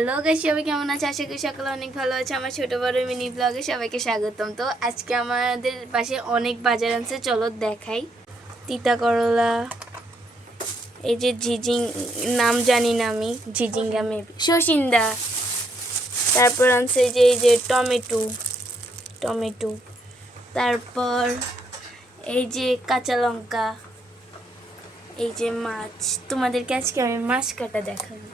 Hello guys, সবাই কেমন আছে? আশা করি সকলে অনেক ভালো আছে। আমার ছোট বড় মিনি ব্লগে সবাইকে স্বাগতম। তো আজকে আমাদের পাশে অনেক বাজার আনছে, চলো দেখাই। তিতা করলা, এই যে ঝিঝিং, নাম জানি না আমি, ঝিঝিঙ্গা মেবি, শসিন্দা। তারপর আনছে এই যে টমেটো। তারপর এই যে কাঁচা লঙ্কা, এই যে মাছ। তোমাদেরকে আজকে আমি মাছ কাটা দেখাবো।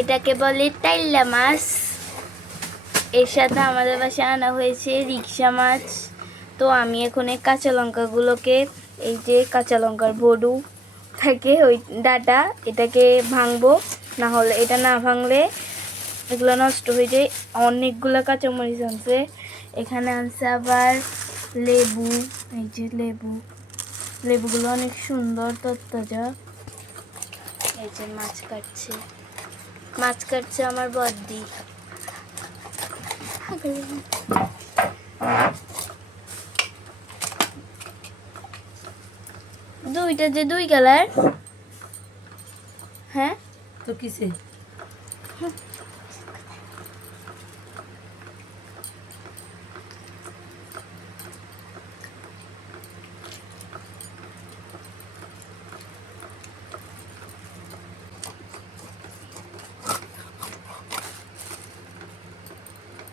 এটাকে বলে টাইল্লা মাছ। এর সাথে আমাদের বাসায় আনা হয়েছে রিকশা মাছ। তো আমি এখন এই কাঁচা লঙ্কাগুলোকে, এই যে কাঁচা লঙ্কার বড়ু থাকে ওই ডাটা, এটাকে ভাঙবো, না হলে এটা না ভাঙলে এগুলো নষ্ট হয়ে যায়। অনেকগুলো কাঁচামরিচ আনছে, এখানে আনছে আবার লেবু। এই যে লেবুগুলো অনেক সুন্দর তরতাজা। এই যে মাছ কাটছে আমার বদ্দি। দুইটা যে দুই কালার। হ্যাঁ তো কিসে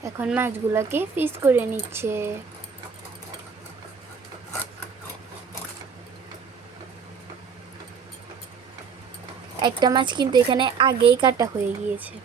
এখন মাছগুলোকে পিস করে নিচ্ছে। একটা মাছ কিন্তু এখানে আগেই কাটা হয়ে গিয়েছে।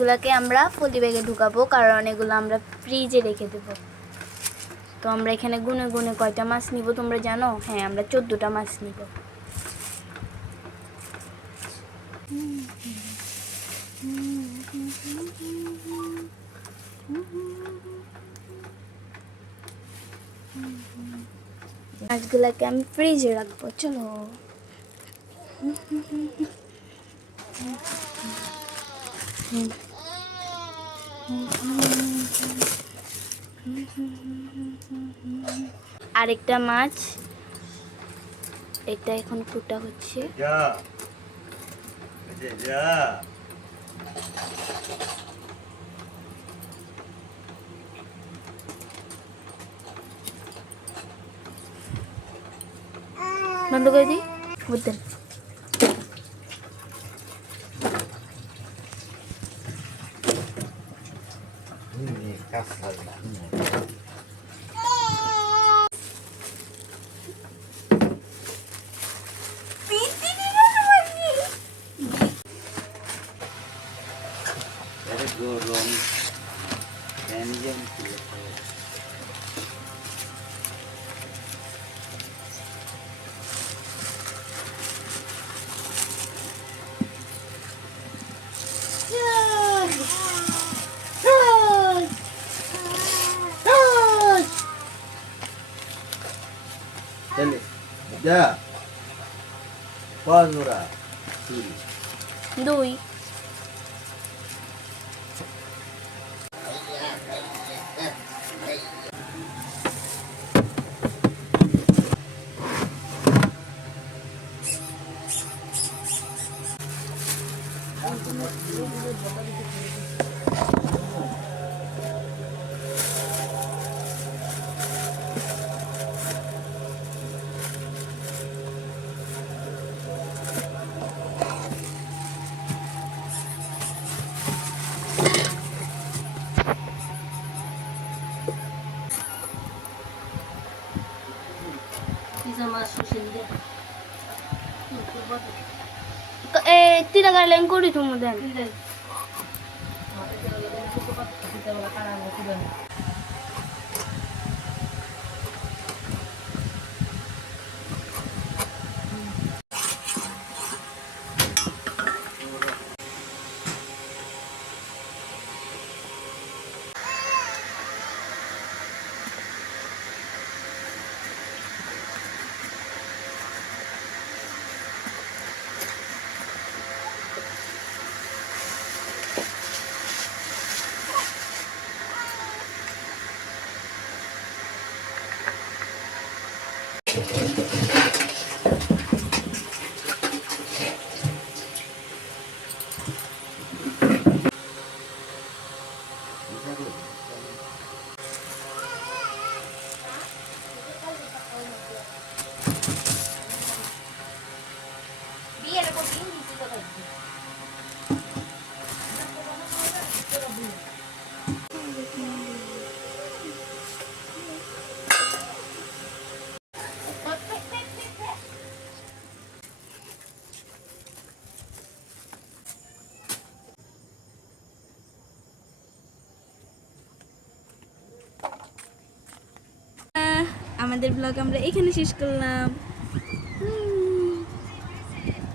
মাছগুলোকে আমরা পলি ব্যাগে ঢুকাবো, কারণ এগুলো আমরা ফ্রিজে রেখে দেবো। তো আমরা এখানে গুনে গুনে কয়টা মাছ নিব তোমরা জানো? হ্যাঁ, আমরা 14টা মাছ নিব। মাছগুলোকে আমি ফ্রিজে রাখবো, চলো। আরেকটা মাছ, এটা এখন কুটা হচ্ছে। বন্ধ করে দিই, বুঝতেন। Ya. Panura. দুই। তিতা গাইলেন করি তুমি দেন। আমাদের ব্লগ আমরা এখানে শেষ করলাম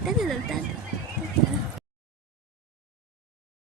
টাটা টাটা